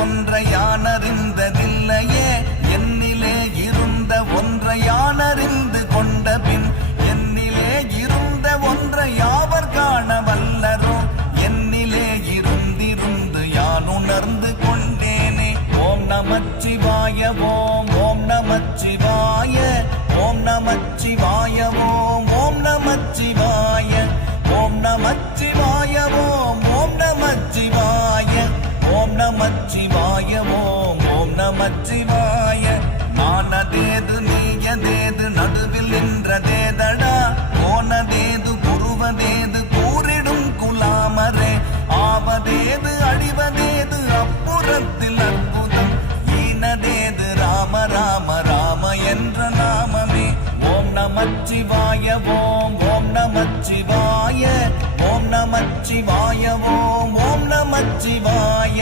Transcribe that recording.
ஒன்றை யானறிந்ததில்லையே என்னிலே இருந்த ஒன்றை யானறிந்து கொண்ட பின் என்னிலே இருந்த ஒன்றை யாவர் காண வல்லரோ என்னிலே இருந்திருந்து யான் உணர்ந்து கொண்டேனே ஓம் நமச்சிவாய ஓம் ஓம் நமச்சிவாய ஓம் நமச்சிவாய ஓம் ஓம் நமச்சிவாய ஓம் நமச்சிவாய ஓம் ஓம் நமச்சிவாய ஓம் நமச்சிவாய ஓம் ஓம் நமச்சிவாய நானதேது நீயதேது நடுவில் நின்றதேதடா போனதேது குருவதேது கூறிடும் குலாமரே ஆவதேது அழிவதேது அப்புறத்தில் அற்புதம் ஈனதேது ராம ராம ராம என்ற நாமமே ஓம் நமச்சிவாய ஓம் ஓம் நமச்சிவாய ஓம் நமச்சிவாய ஓம் ஓம் நமச்சிவாய